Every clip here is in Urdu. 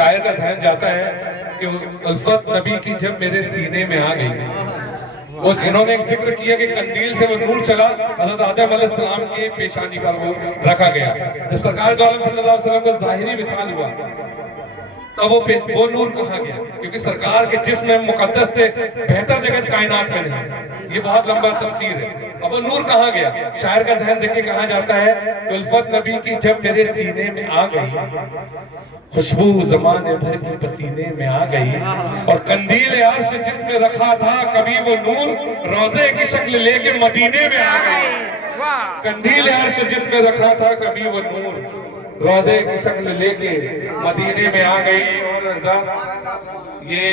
شاعر کا ذہن جاتا ہے کہ الفت نبی کی جب میرے سینے میں آ گئی، وہ انہوں نے ایک ذکر کیا کہ قندیل سے وہ نور چلا، حضرت آدم علیہ السلام کے پیشانی پر وہ رکھا گیا۔ جب سرکار دو عالم صلی اللہ علیہ وسلم کو ظاہری وصال ہوا تب وہ نور کہاں گیا؟ کیونکہ سرکار کے جسم مقدس سے بہتر جگہ کائنات میں نہیں، یہ بہت لمبا تفسیر ہے۔ اب وہ نور کہاں گیا؟ شاعر کا ذہن دیکھیں کہا جاتا ہے کہ الفت نبی کی جب میرے سینے میں آ گئی، خوشبو زمانے بھر کی پسینے میں آ گئی، اور قندیل عرش جس میں رکھا تھا کبھی وہ نور روزے کی شکل لے کے مدینے میں آ گئی۔ قندیل عرش جس میں رکھا تھا کبھی وہ نور روزے کی شکل لے کے مدینے میں آ گئی۔ اور یہ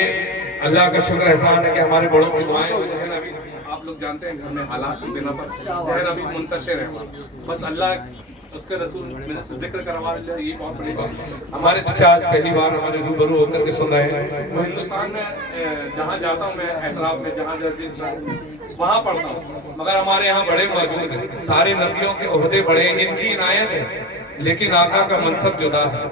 اللہ کا شکر احسان ہے کہ ہمارے بڑوں کی دعائیں اور ذہن ابھی آپ لوگ جانتے ہیں گھر میں حالات کی بنا پر ذہن ابھی منتشر ہے، بس اللہ اس کے رسول میں نے ذکر کروا لیا، یہ بہت بڑی بات۔ ہمارے چچا آج پہلی بار ہمارے روبرو ہو کر کے سن رہے ہیں۔ وہ ہندوستان میں جہاں جاتا ہوں میں احترام میں جہاں وہاں پڑھتا ہوں، مگر ہمارے یہاں بڑے موجود ہیں، سارے نبیوں کے عہدے بڑے ہیں، ان کی عنایت ہے، لیکن آقا کا منصب جدا ہے۔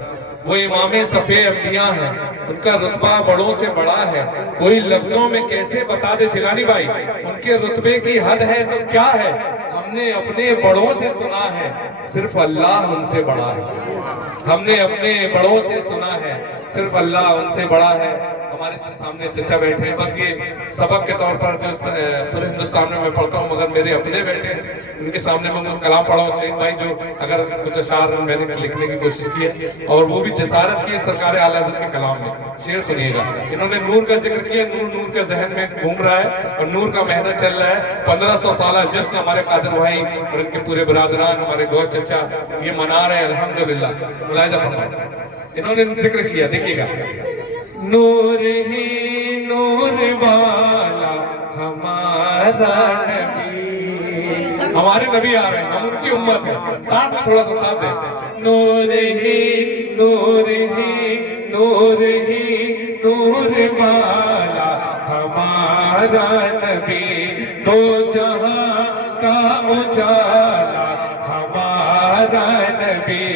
وہ امام صفِ انبیاء ہیں، ان کا رتبہ بڑوں سے بڑا ہے، کوئی لفظوں میں کیسے بتا دے جیلانی بھائی، ان کے رتبے کی حد ہے تو کیا ہے؟ ہم نے اپنے بڑوں سے سنا ہے صرف اللہ ان سے بڑا ہے، ہم نے اپنے بڑوں سے سنا ہے صرف اللہ ان سے بڑا ہے۔ ہمارے سامنے چچا بیٹھے ہیں، بس یہ سبق کے طور پر جو پورے ہندوستان میں پڑھتا ہوں، مگر میرے اپنے بیٹے ہیں، ان کے سامنے میں کلام پڑھا ہوں شہید بھائی، جو اگر کچھ اشعار میں نے لکھنے کی کوشش کی ہے اور وہ بھی جسارت کی ہے سرکار اعلیٰ حضرت کے کلام میں۔ شعر سنیے گا، انہوں نے نور کا ذکر کیا، نور کا ذہن میں گھوم رہا ہے اور نور کا مہینہ چل رہا ہے۔ 1500 سالہ جشن ہمارے قادر بھائی اور ان کے پورے برادران، ہمارے گوہ چچا یہ منا رہے ہیں، الحمدللہ۔ ملاحظہ فرمائیں، انہوں نے ذکر کیا، دیکھیے گا، نور ہی نور والا ہمارا نبی، ہمارے نبی آ رہے ہیں، ہم ان کی امت ہیں، ساتھ میں تھوڑا سا ساتھ دیں۔ نور ہی نور ہی نور ہی نور والا ہمارا نبی، دو جہاں کا اجالا ہمارا نبی،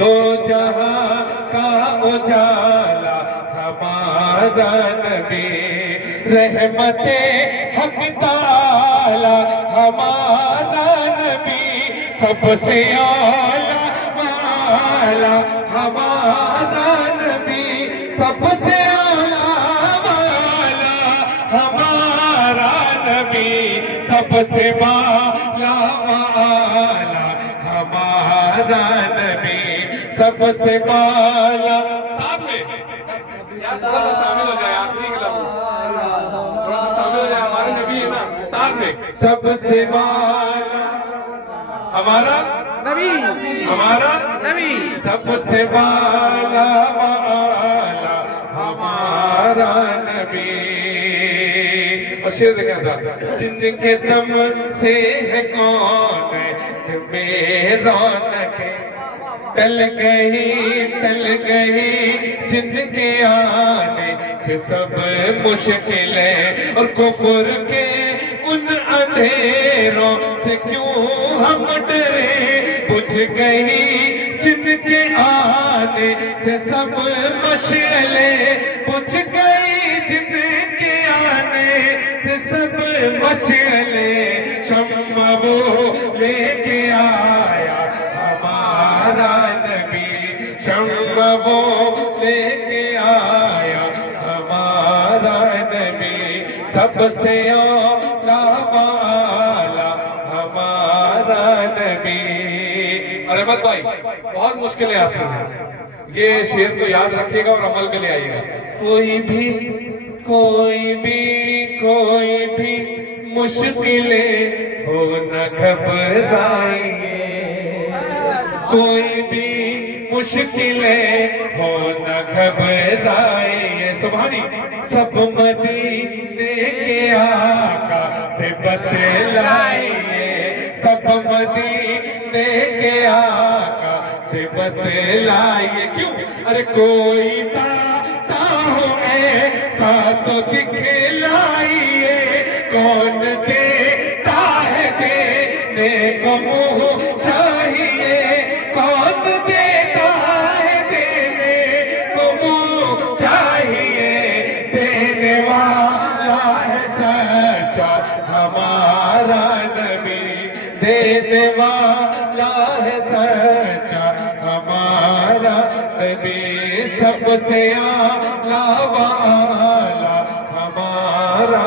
دو جہاں کا اجالا ہمارا نبی، رحمت حق تعالی ہمارا نبی، سب سے اعلیٰ والا ہمارا نبی، سب سے اعلیٰ والا ہمارا نبی، سب سے بالا والا ہمارا نبی، سب سے بالا۔ ساتھ میں شامل ہو جائے، آخری کلام تھوڑا سا شامل ہو جائے، ہمارے نبی ہے نا، ساتھ میں سب سے بالا ہمارا نبی، ہمارا نبی، سب سے بالا والا ہمارا نبی۔ اور شعر دیکھیں ذرا، جن کے دم سے ہے کون میں رونق، ٹل گئی جن کے آنے سے سب مشکل ہے، اور کفر کے ان اندھیروں سے کیوں ہم ڈرے، بجھ گئی جن کے آنے سے سب مشعلیں، بجھ گئی جن کے آنے سے سب مشعلیں، شمع وہ لے کے آیا ہمارا نبی، شمع وہ لے کے آیا ہمارا نبی، سب سے اعلیٰ والا ہمارا نبی۔ اور احمد بھائی بہت مشکلیں آتی ہیں، یہ شعر کو یاد رکھیے گا اور عمل میں لے آئیے گا۔ کوئی بھی مشکلیں ہو نہ گھبرائیے، کوئی بھی مشکلیں ہو نہ گھبرائیے، سبحانی، سب مدینے کے آقا سے بتلائیے، سب مدینے کے آقا سے بتلائیے۔ کیوں؟ ارے کوئی داتا ہو ایسا تو دکھلائیے، کون دیتا ہے دینے کو منہ چاہیے، کون دیتا ہے دینے کو منہ سب سے اعلیٰ و اعلیٰ ہمارا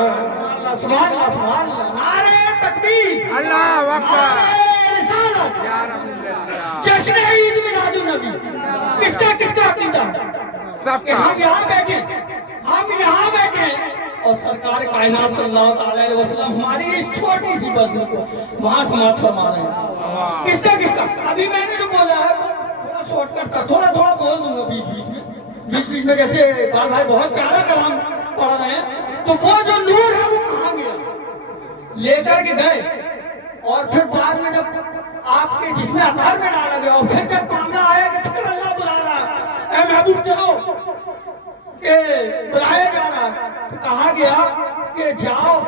سبحان اللہ سبحان اللہ نعرہ تکبیر اللہ اکبر نعرہ رسالت یا رسول اللہ جشن عید میلاد النبی کس کا عقیدہ ہے سب کہ کا ہم یہاں بیٹھے اور سرکار کائنات صلی اللہ تعالی علیہ وسلم ہماری اس چھوٹی سی بزم کو وہاں سماعت فرما رہے ہیں کس کا ابھی میں نے جو بولا ہے تھوڑا شارٹ کٹ تھا تھوڑا بول دوں گا بیچ میں جیسے اقبال بھائی بہت پیارا کلام پڑھ رہے ہیں تو وہ جو نور ہے وہ کہاں گیا لے کر کے گئے اور پھر بعد میں جب آپ کے جسم اطہر میں ڈالا گیا اور پھر جب معاملہ آیا کہ پھر اللہ بلا رہا ہے اے محبوب چلو کہ بلایا جا رہا ہے تو کہا گیا کہ جاؤ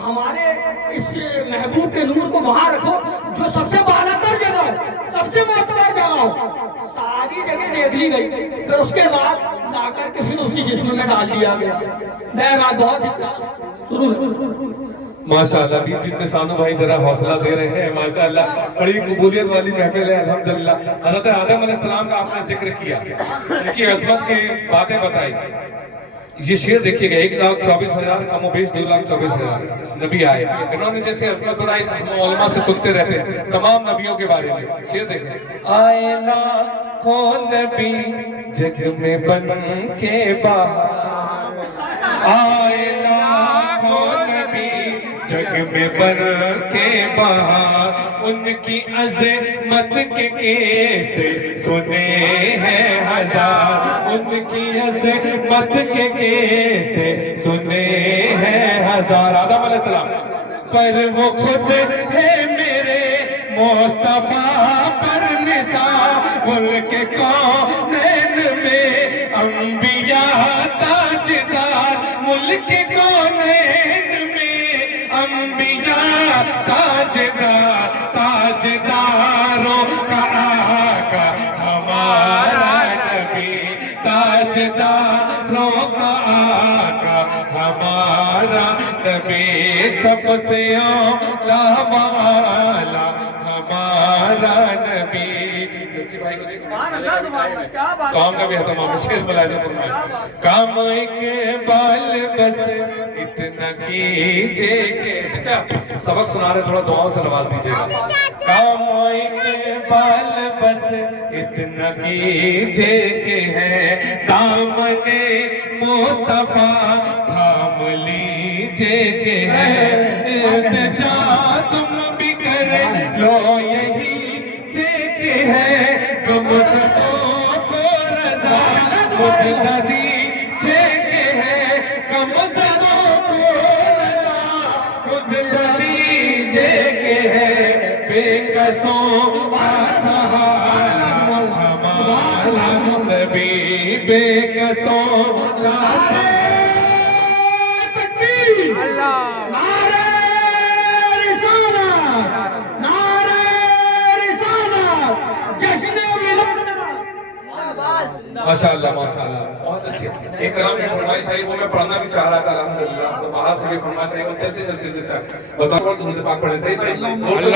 ہمارے اس محبوب کے نور کو وہاں رکھو جو سب سے بالاتر جگہ ہو سب سے معتبر جگہ ہو ساری جگہ دیکھ لی گئی پھر اس کے بعد لا کر کے پھر اسی جسم میں ڈال دیا گیا بہرحال بہت ہی شروع ماشاءاللہ بیچ میں سانو بھائی ذرا حوصلہ دے رہے ہیں ماشاءاللہ بڑی قبولیت والی محفل ہے الحمدللہ حضرت آدم علیہ السلام کا آپ نے ذکر کیا ان کی عظمت کی باتیں بتائی یہ شعر دیکھیے گا 1,24,000 کم و بیش 2,24,000 نبی آئے انہوں نے جیسے عظمت بنائی ہم علماء سے سنتے رہتے ہیں تمام نبیوں کے بارے میں شعر دیکھیں آئے لاکھوں نبی جگ میں بن کے باہر آئے لاکھوں نبی جگ میں بن کے باہر ان کی عظمت کے کیسے سنے ہیں ہزار ان کی عظمت کے کیسے سنے ہیں ہزار آدم علیہ السلام پر وہ خود ہے میرے مصطفیٰ پر نثار کے کونین میں انبیاء تاجدار ملک کونین میں انبیاء تاجدار تاجداروں کا آقا ہمارا نبی تاجداروں کا آقا ہمارا نبی سب سے اعلیٰ و اعلیٰ ہمارا نبی نصیر بھائی کو کام کا بھی اہتمام شیر ملاحظہ فرمائے کام کے بال بس اتنا کیجئے کہ چچا سبق سنا رہے تھوڑا دعاؤں سے نواز دیجئے گا کام کے بال بس اتنا کیجئے کہ ہے دامن مصطفیٰ تھام لیجئے کہ ہے التجا تم بھی کر لو یہی کہ ہے کم زدوں کو رضا مزدہ دیجئے کہ ہے کم زدوں کو رضا مزدہ دیجئے کہ ہے بے قصوں آسہالا ہمارا نبی بے قصوں آسہالا تکبیر اللہ ماشاءاللہ ماشاءاللہ بہت اچھی ایک کلام کی فرمائش آئی وہ میں پڑھنا بھی چاہ رہا تھا الحمدللہ تو باہر سے بھی فرمائش آئی وہ چلتے چلتے چلتے بتاؤ درود پاک پڑھیں صحیح بھائی